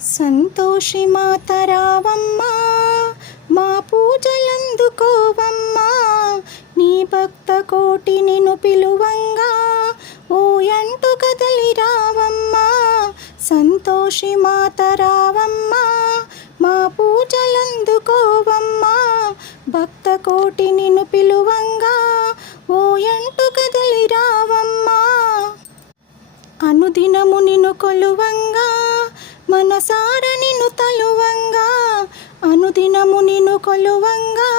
సంతోషి మాత రావమ్మా, మా పూజలందుకోవమ్మా. నీ భక్త కోటి నిన్ను పిలువంగా ఓయంటూ కదలి రావమ్మా. సంతోషి మాత రావమ్మా, మా పూజలందుకోవమ్మా. భక్త కోటి నిన్ను పిలువంగా ఓయంటూ కదలి రావమ్మా. అనుదినము నిన్ను కొలువంగా మనసార నిన్ను తలువంగా. అనుదినము నిన్ను కొలువంగా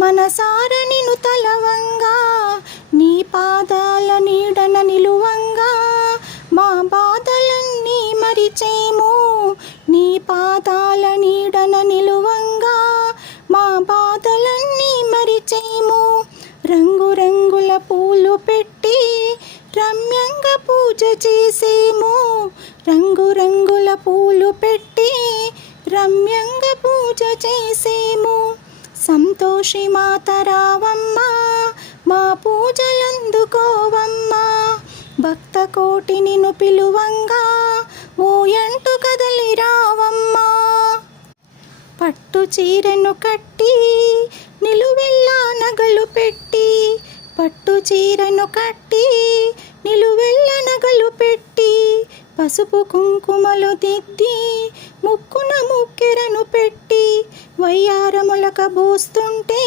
మనసార నిన్ను తలవంగా. నీ పాదాల నీడన నిలువంగా మా బాధలన్నీ మరిచేము. నీ పాదాల నీడన నిలువంగా మా బాధలన్నీ మరిచేము. రంగు రంగుల పూలు పెట్టి రమ్యంగా పూజ చేసేము. రంగు రంగుల పూలు పెట్టి రమ్యంగా పూజ చేసేము. సంతోషి మాత రావమ్మా, మా పూజలందుకోవమ్మా. భక్త కోటి నిన్ను పిలువంగా ఓయంటూ కదలి రావమ్మా. పట్టు చీరను కట్టి నిలువెల్లా నగలు పెట్టి, పట్టు చీరను కట్టి నిలువెల్ల నగలు పెట్టి, పసుపు కుంకుమలు దిద్ది ముక్కున ముక్కెరను పెట్టి, వయ్యారములక బోస్తుంటే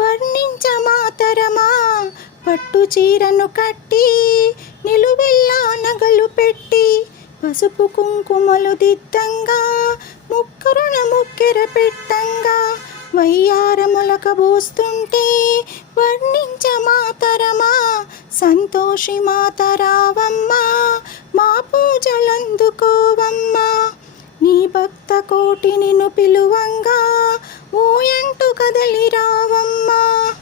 వర్ణించ మాతరమా. పట్టు చీరను కట్టి నిలువెల్లా నగలు పెట్టి, పసుపు కుంకుమలు దిద్దంగా ముక్కరున ముక్కెర పెట్టంగా, వయ్యారములక బోస్తుంటే వర్ణించ మాతరమా. సంతోషి మాత రావమ్మా, మా పూజలందుకోవమ్మా. నీ భక్త కోటి నిన్ను పిలువంగా ఓయంటూ కదలి రావమ్మా.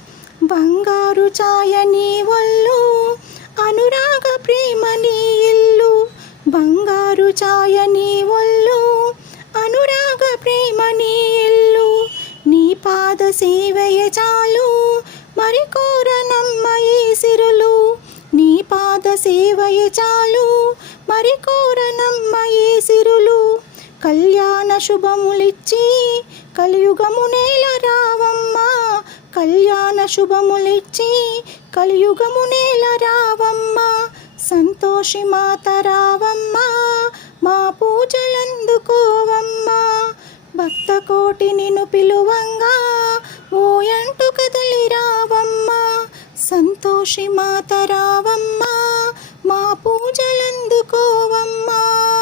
బంగారు ఛాయ నీ ఒళ్ళు, అనురాగ ప్రేమ నీ ఇల్లు. బంగారు ఛాయ నీ ఒళ్ళు, అనురాగ ప్రేమ నీ ఇల్లు. నీ పాద సేవయ చాలు మరి కోరనమ్మ ఈ సిరులు. నీ పాద సేవయ చాలు మరి కోరనమ్మ ఈ సిరులు. కళ్యాణ శుభములిచ్చి కలియుగము నేల రావమ్మా. కళ్యాణ శుభములిచ్చి కలియుగము నేల రావమ్మా. సంతోషి మాత రావమ్మా, మా పూజలందుకోవమ్మా. భక్త కోటి నిన్ను పిలువంగా ఓయంటూ కదలి రావమ్మా. సంతోషి మాత రావమ్మా, మా పూజలందుకోవమ్మా.